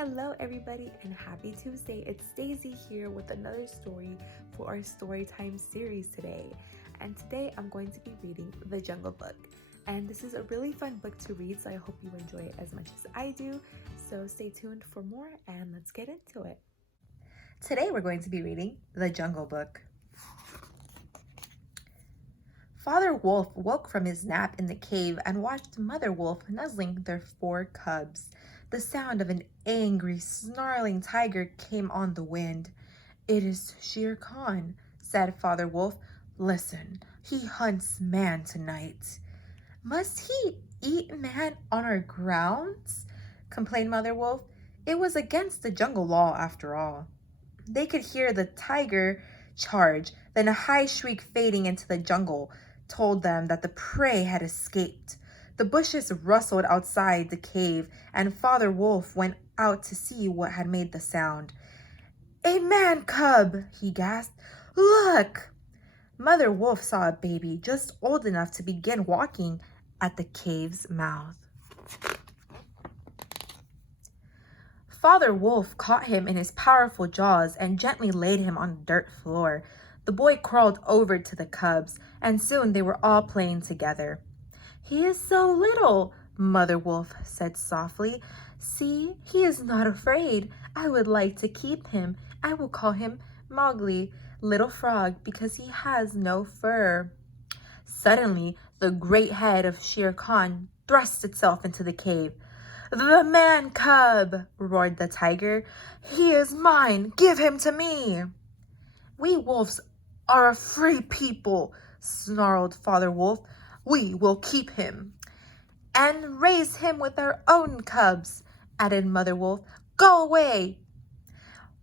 Hello everybody and happy Tuesday. It's Daisy here with another story for our Storytime series today. And today I'm going to be reading The Jungle Book. And this is a really fun book to read, so I hope you enjoy it as much as I do. So stay tuned for more and let's get into it. Today we're going to be reading The Jungle Book. Father Wolf woke from his nap in the cave and watched Mother Wolf nuzzling their 4 cubs. The sound of an angry, snarling tiger came on the wind. "It is Shere Khan," said Father Wolf. "Listen, he hunts man tonight." "Must he eat man on our grounds?" complained Mother Wolf. It was against the jungle law after all. They could hear the tiger charge, then a high shriek fading into the jungle told them that the prey had escaped. The bushes rustled outside the cave, and Father Wolf went out to see what had made the sound. "A man cub!" he gasped. "Look!" Mother Wolf saw a baby just old enough to begin walking at the cave's mouth. Father Wolf caught him in his powerful jaws and gently laid him on the dirt floor. The boy crawled over to the cubs, and soon they were all playing together. "He is so little," Mother Wolf said softly. "See, he is not afraid. I would like to keep him. I will call him Mowgli, Little Frog, because he has no fur." Suddenly, the great head of Shere Khan thrust itself into the cave. "The man cub!" roared the tiger. "He is mine. Give him to me." "We wolves are a free people," snarled Father Wolf. "We will keep him." "And raise him with our own cubs," added Mother Wolf. "Go away."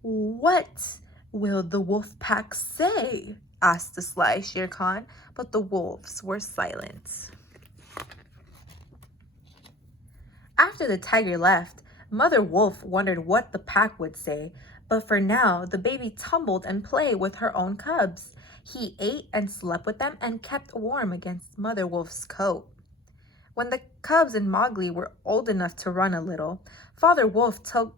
"What will the wolf pack say?" asked the sly Shere Khan, but the wolves were silent. After the tiger left, Mother Wolf wondered what the pack would say, but for now the baby tumbled and played with her own cubs. He ate and slept with them and kept warm against Mother Wolf's coat. When the cubs and Mowgli were old enough to run a little, Father Wolf took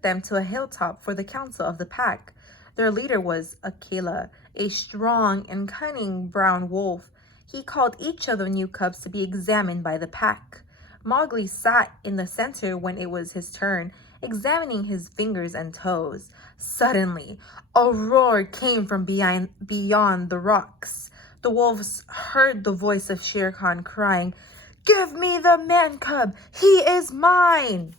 them to a hilltop for the council of the pack. Their leader was Akela, a strong and cunning brown wolf. He called each of the new cubs to be examined by the pack. Mowgli sat in the center when it was his turn, examining his fingers and toes. Suddenly, a roar came from beyond the rocks. The wolves heard the voice of Shere Khan crying, "Give me the man cub! He is mine!"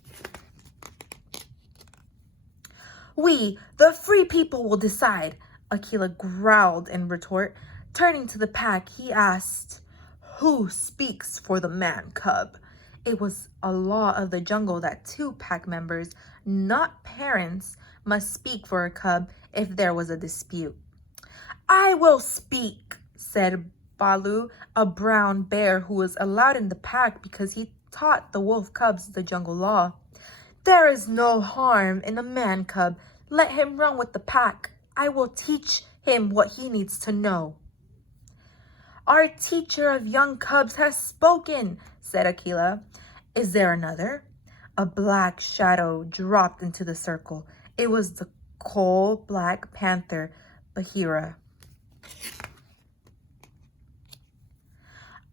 "We, the free people, will decide," Akela growled in retort. Turning to the pack, he asked, "Who speaks for the man cub?" It was a law of the jungle that 2 pack members, not parents, must speak for a cub if there was a dispute. "I will speak," said Baloo, a brown bear who was allowed in the pack because he taught the wolf cubs the jungle law. "There is no harm in a man cub. Let him run with the pack. I will teach him what he needs to know." "Our teacher of young cubs has spoken," said Akela. "Is there another?" A black shadow dropped into the circle. It was the coal-black panther, Bagheera.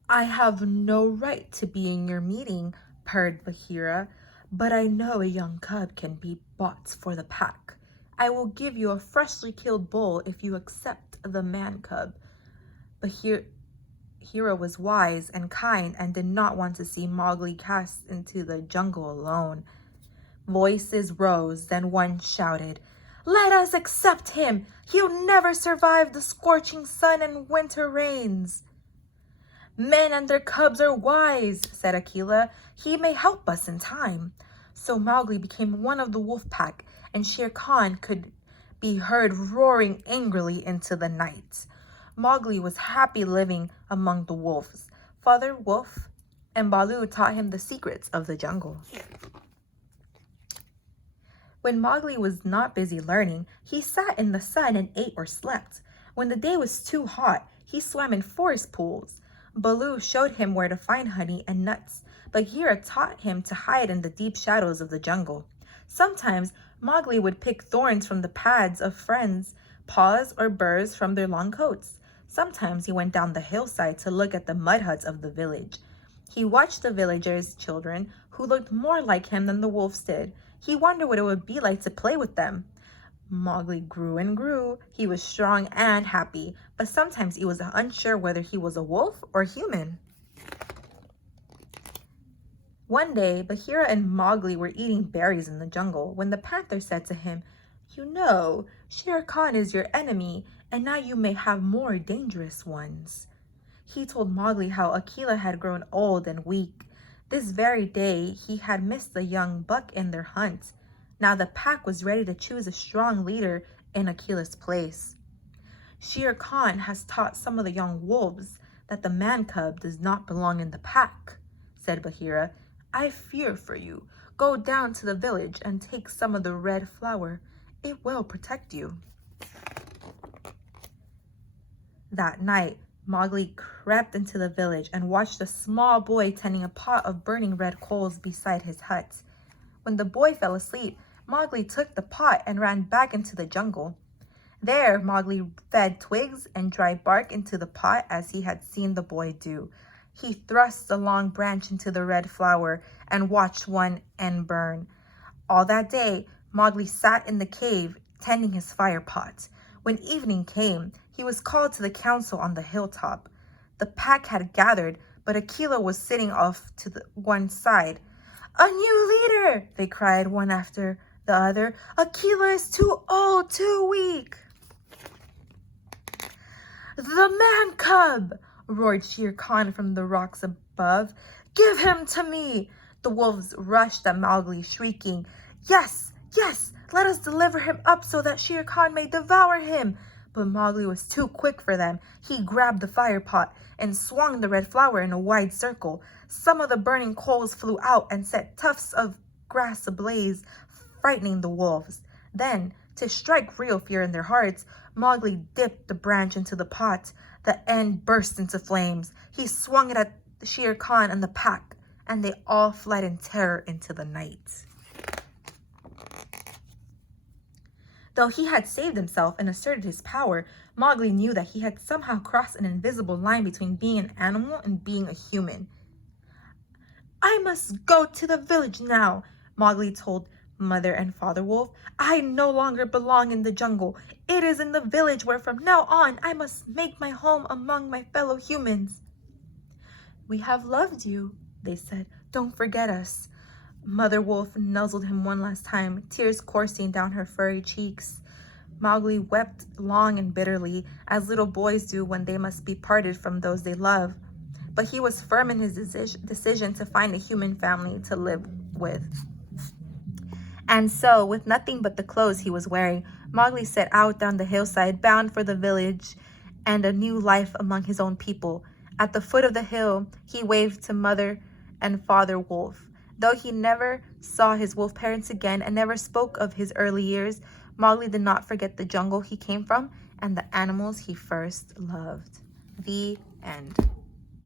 "I have no right to be in your meeting," purred Bagheera, "but I know a young cub can be bought for the pack. I will give you a freshly killed bull if you accept the man cub." Bagheera was wise and kind and did not want to see Mowgli cast into the jungle alone. Voices rose, then one shouted, "Let us accept him! He'll never survive the scorching sun and winter rains." "Men and their cubs are wise," said Akela. "He may help us in time." So Mowgli became one of the wolf pack, and Shere Khan could be heard roaring angrily into the night. Mowgli was happy living among the wolves. Father Wolf and Baloo taught him the secrets of the jungle. When Mowgli was not busy learning, he sat in the sun and ate or slept. When the day was too hot, he swam in forest pools. Baloo showed him where to find honey and nuts. Bagheera taught him to hide in the deep shadows of the jungle. Sometimes Mowgli would pick thorns from the pads of friends' paws or burrs from their long coats. Sometimes he went down the hillside to look at the mud huts of the village. He watched the villagers' children who looked more like him than the wolves did. He wondered what it would be like to play with them. Mowgli grew and grew. He was strong and happy, but sometimes he was unsure whether he was a wolf or human. One day, Bagheera and Mowgli were eating berries in the jungle when the panther said to him, "You know, Shere Khan is your enemy, and now you may have more dangerous ones." He told Mowgli how Akela had grown old and weak. This very day, he had missed the young buck in their hunt. Now the pack was ready to choose a strong leader in Akela's place. Shere Khan has taught some of the young wolves that the man cub does not belong in the pack, said Bagheera. I fear for you. Go down to the village and take some of the red flower. It will protect you. That night, Mowgli crept into the village and watched a small boy tending a pot of burning red coals beside his hut. When the boy fell asleep, Mowgli took the pot and ran back into the jungle. There, Mowgli fed twigs and dry bark into the pot as he had seen the boy do. He thrust a long branch into the red flower and watched one end burn. All that day, Mowgli sat in the cave tending his fire pot. When evening came, he was called to the council on the hilltop. The pack had gathered, but Akela was sitting off to the one side. "A new leader!" they cried one after the other. "Akela is too old, too weak." "The man cub!" roared Shere Khan from the rocks above. "Give him to me!" The wolves rushed at Mowgli, shrieking, "Yes, yes, let us deliver him up so that Shere Khan may devour him." But Mowgli was too quick for them. He grabbed the fire pot and swung the red flower in a wide circle. Some of the burning coals flew out and set tufts of grass ablaze, frightening the wolves. Then, to strike real fear in their hearts, Mowgli dipped the branch into the pot. The end burst into flames. He swung it at Shere Khan and the pack, and they all fled in terror into the night. Though he had saved himself and asserted his power, Mowgli knew that he had somehow crossed an invisible line between being an animal and being a human. "I must go to the village now," Mowgli told Mother and Father Wolf. "I no longer belong in the jungle. It is in the village where from now on I must make my home among my fellow humans." "We have loved you," they said. "Don't forget us." Mother Wolf nuzzled him one last time, tears coursing down her furry cheeks. Mowgli wept long and bitterly, as little boys do when they must be parted from those they love. But he was firm in his decision to find a human family to live with. And so, with nothing but the clothes he was wearing, Mowgli set out down the hillside, bound for the village and a new life among his own people. At the foot of the hill, he waved to Mother and Father Wolf. Though he never saw his wolf parents again and never spoke of his early years, Mowgli did not forget the jungle he came from and the animals he first loved. The end.